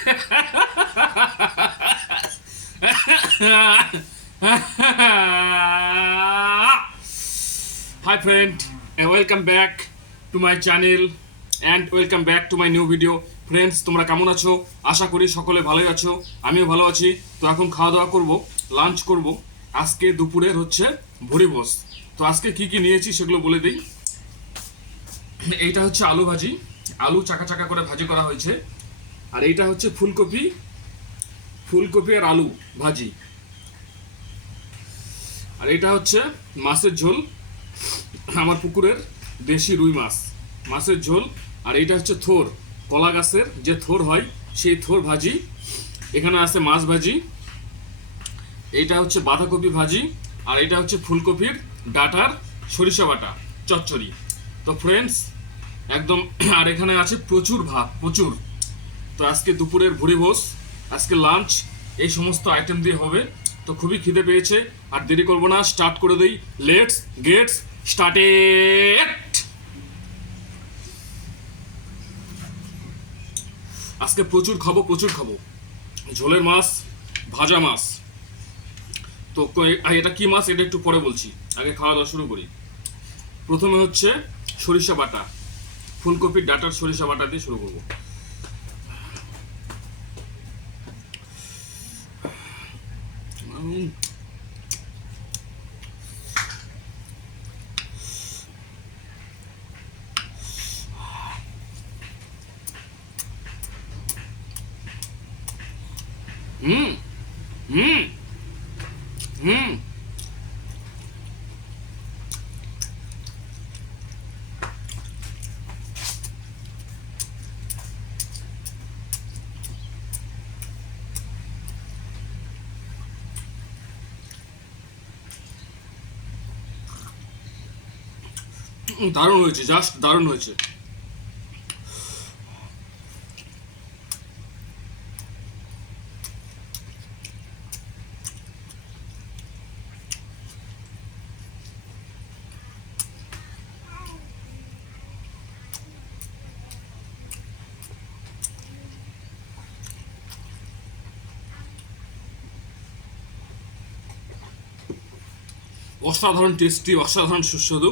Hi, friend, and welcome back to my channel, and welcome back to my new video. Friends তোমরা কেমন আছো? আশা করি সকলে ভালোই আছো, আমিও ভালো আছি। তো এখন খাওয়া দাওয়া করব লাঞ্চ করব। আজকে দুপুরের হচ্ছে ভুড়ি তো আজকে কি কি নিয়েছি সেগুলো বলে দিই। এইটা হচ্ছে আলু ভাজি। আলু চাকা চাকা করে ভাজি করা হয়েছে। আর এইটা হচ্ছে ফুলকপি ফুলকপি আর আলু ভাজি। আর এটা হচ্ছে মাছের ঝোল, আমার পুকুরের দেশি রুই মাছ, মাছের ঝোল। আর এইটা হচ্ছে থোর, কলা গাছের যে থোর হয়, সেই থোর ভাজি। এখানে আছে মাছ ভাজি। এইটা হচ্ছে বাঁধাকপি ভাজি। আর এটা হচ্ছে ফুলকপির ডাটার সরিষা বাটা, চচ্চড়ি। তো ফ্রেন্ডস একদম, আর এখানে আছে প্রচুর ভাত, প্রচুর। তো আজকে দুপুরের ভুড়ি ভোজ, আজকে লাঞ্চ এই সমস্ত আইটেম দিয়ে হবে। তো খুবই খিদে পেয়েছে, আর দেরি করব না স্টার্ট করে দেই। লেটস গেটস স্টার্টেড আজকে প্রচুর খাব প্রচুর খাব। ঝোলের মাছ, ভাজা মাছ। তো এটা কি মাছ, এটা একটু পরে বলছি। আগে খাওয়া দাওয়া শুরু করি। প্রথমে হচ্ছে সরিষা বাটা। ফুলকপির ডাটার সরিষা বাটা দিয়ে শুরু করব। Mm. দারুণ হয়েছে জাস্ট দারুণ হয়েছে। অসাধারণ টেস্টি অসাধারণ সুস্বাদু।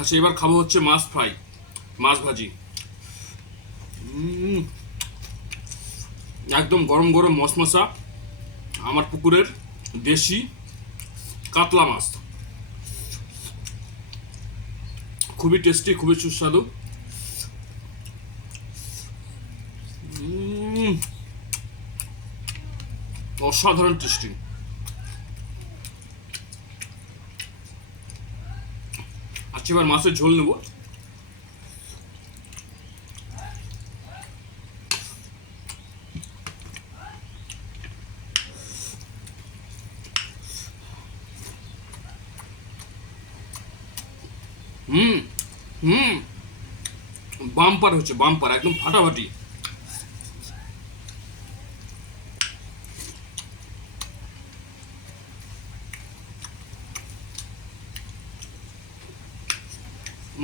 আচ্ছা এবার খাব হচ্ছে মাছ ফ্রাই, মাছ ভাজি। একদম গরম গরম মশমশা, আমার পুকুরের দেশি কাতলা মাছ। খুবই টেস্টি খুবই সুস্বাদু। অসাধারণ টেস্টি আচ্ছা এবার মাছের ঝোল নেব। হুম হুম। বাম্পার হচ্ছে বাম্পার একদম ফাটাফাটি।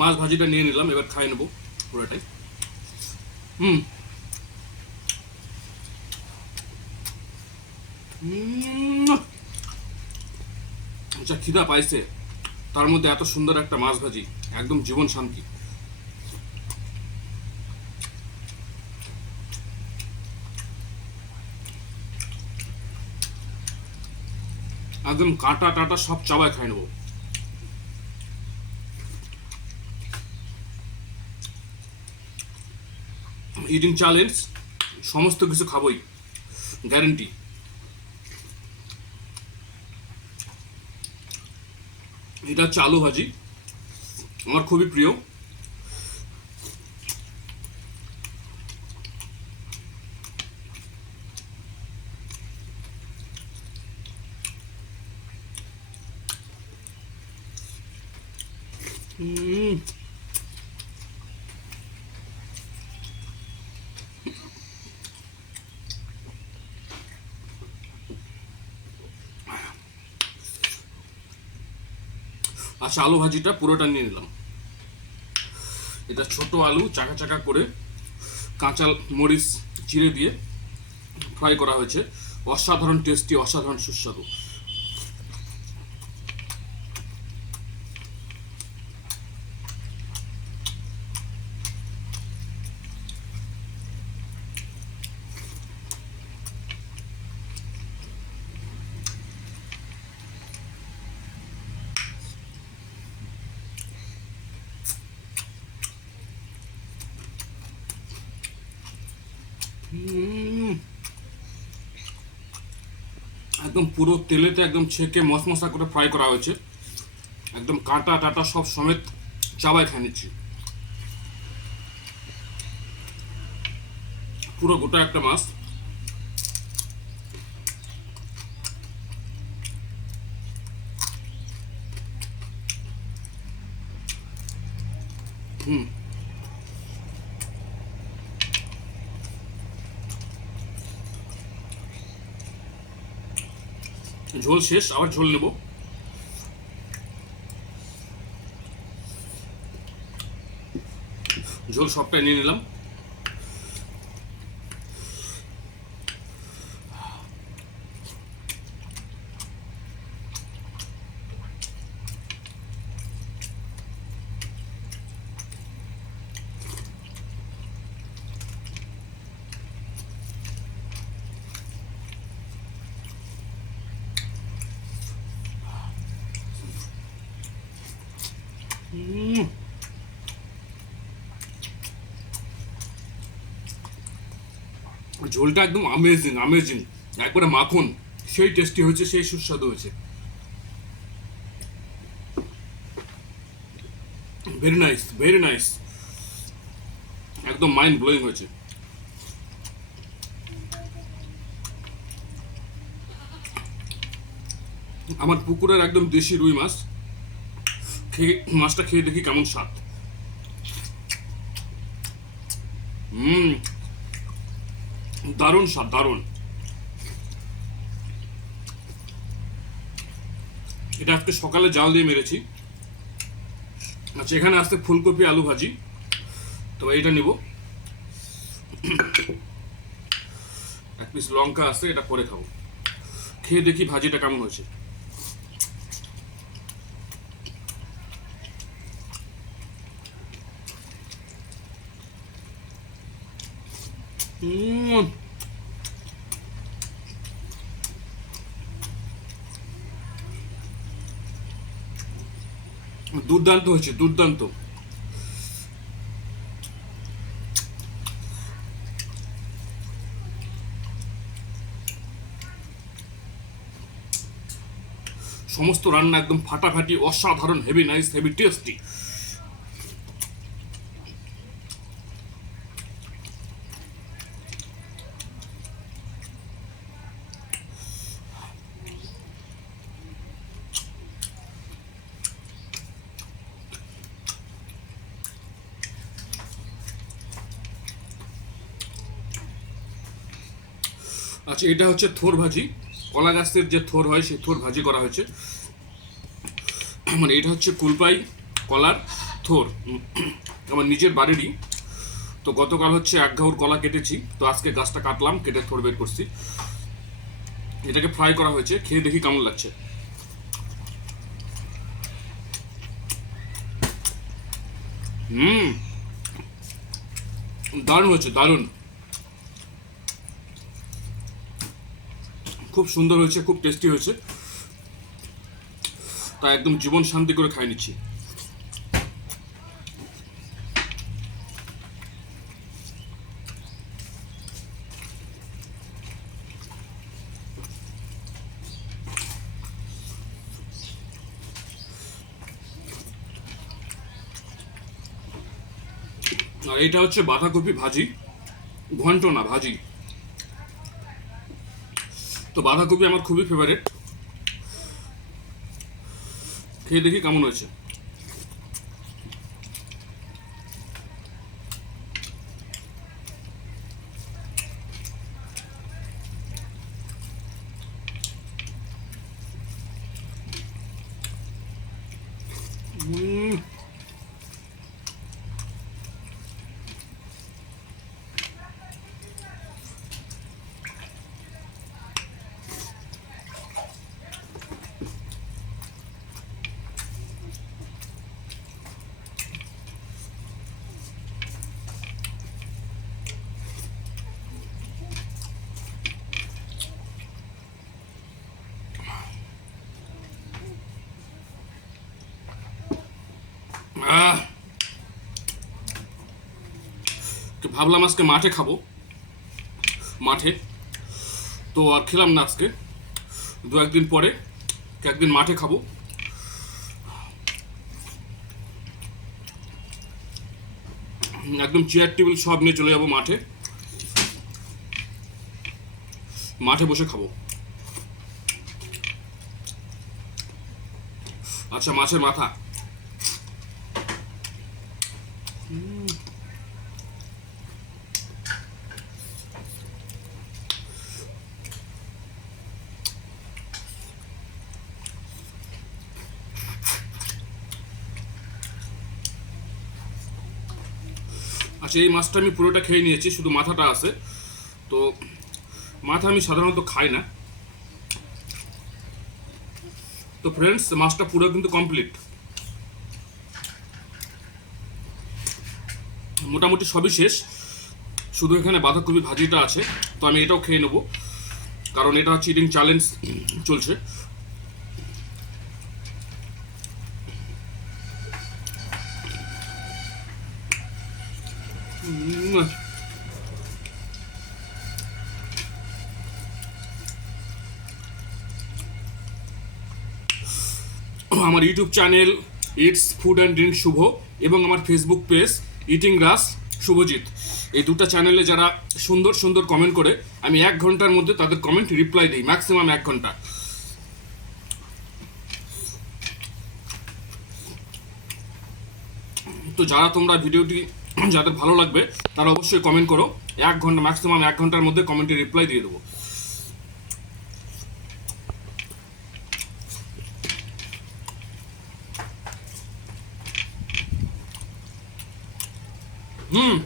মাছ ভাজিটা নিয়ে নিলাম, এবার খাই নেব পুরোটাই। হুম। আচ্ছা খিদা পাইছে। তার মধ্যে এত সুন্দর একটা মাছ ভাজি, একদম জীবন শান্তি। একদম কাটা টাটা সব চাবায় খাই নেব। ইটিং চ্যালেঞ্জ সমস্ত কিছু খাবই গ্যারেন্টি এটা হচ্ছে আলু ভাজি আমার খুবই প্রিয়। আচ্ছা আলু ভাজিটা পুরোটা নিয়ে নিলাম। এটা ছোট আলু, চাকা চাকা করে কাঁচা মরিচ, চিড়ে দিয়ে ফ্রাই করা হয়েছে। অসাধারণ টেস্টি অসাধারণ সুস্বাদু। একদম পুরো তেলেতে একদম ছেঁকে মশমশা করে ফ্রাই করা হয়েছে। একদম কাঁটা টাটা সব সমেত চাবায় খেয়ে নিচ্ছি। পুরো গোটা একটা মাছ। হুম। ঝোল শেষ আবার ঝোল নেব। ঝোল সবটাই নিয়ে নিলাম। ঝোলটা একদম আমেজিং আমেজিং একবারে মাখন, সেই টেস্টি হয়েছে, সেই সুস্বাদু হয়েছে। ভেরি নাইস ভেরি নাইস একদম মাইন্ড ব্লোয়িং হয়েছে। আমার পুকুরের একদম দেশি রুই মাছ। খেয়ে, মাছটা খেয়ে দেখি কেমন স্বাদ। হুম। দারুণ স্বাদ দারুণ। এটা আজকে সকালে জাল দিয়ে মেরেছি। আচ্ছা এখানে আসতে ফুলকপি আলু ভাজি। তো এটা নিব। এক পিস লঙ্কা আছে, এটা পরে খাব। খেয়ে দেখি ভাজিটা কেমন হয়েছে। দুর্দান্ত হয়েছে দুর্দান্ত। সমস্ত রান্না একদম ফাটাফাটি অসাধারণ হেভি নাইস হেভি টেস্টি আচ্ছা এটা হচ্ছে থোর ভাজি। কলা গাছের যে থোর হয়, সেই থোর ভাজি করা হয়েছে। মানে এটা হচ্ছে কুলপাই কলার থোর। আমার নিজের বাড়িরই। তো গতকাল হচ্ছে এক ঘাউর কলা কেটেছি। তো আজকে গাছটা কাটলাম, কেটে থোর বের করছি। এটাকে ফ্রাই করা হয়েছে। খেয়ে দেখি কেমন লাগছে। হুম। দারুণ হয়েছে, দারুণ। খুব সুন্দর হয়েছে, খুব টেস্টি হয়েছে। তা একদম জীবন শান্তি করে খাই নিচ্ছি। আর এটা হচ্ছে বাঁধাকপি ভাজি। ঘন্ট না, ভাজি। তো বাঁধাকপি আমার খুবই ফেভারিট খেয়ে দেখি কেমন হয়েছে। ভাবলাম আজকে মাঠে খাব। মাঠে। তো আর খেলাম না আজকে। দু একদিন পরে একদিন মাঠে খাব। একদম চেয়ার টেবিল সব নিয়ে চলে যাব মাঠে। মাঠে বসে খাব। আচ্ছা মাছের মাথা। আচ্ছা এই মাছটা আমি পুরোটা খেয়ে নিয়েছি, শুধু মাথাটা আছে। তো মাথা আমি সাধারণত খাই না। তো ফ্রেন্ডস মাছটা পুরো কিন্তু কমপ্লিট মোটামুটি সবই শেষ। শুধু এখানে বাঁধাকপি ভাজিটা আছে, তো আমি এটাও খেয়ে নেব। কারণ এটা হচ্ছে ইটিং চ্যালেঞ্জ চলছে। আমার YouTube channel it's food and drink Shubho এবং আমার ফেসবুক পেজ ইটিং রাস শুভজিৎ। এই দুটো চ্যানেলে যারা সুন্দর সুন্দর কমেন্ট করে, আমি এক ঘণ্টার মধ্যে তাদের কমেন্ট রিপ্লাই দিই ম্যাক্সিমাম এক ঘণ্টা। তো যারা তোমরা ভিডিওটি যাদের ভালো লাগবে, তারা অবশ্যই কমেন্ট করো। এক ঘণ্টা ম্যাক্সিমাম এক ঘণ্টার মধ্যে কমেন্টে রিপ্লাই দিয়ে দেবো। হুম।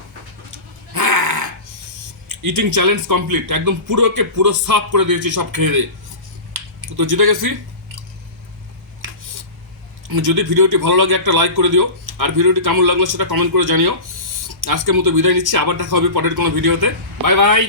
ইটিং চ্যালেঞ্জ কমপ্লিট একদম পুরোকে পুরো সাফ করে দিয়েছি, সব খেয়ে দিয়ে। তো জিতে গেছি। যদি ভিডিওটি ভালো লাগে, একটা লাইক করে দিও। আর ভিডিওটি কেমন লাগল সেটা কমেন্ট করে জানিও। আজকের মতো বিদায় নিচ্ছি আবার দেখা হবে পরের কোনো ভিডিওতে। Bye bye!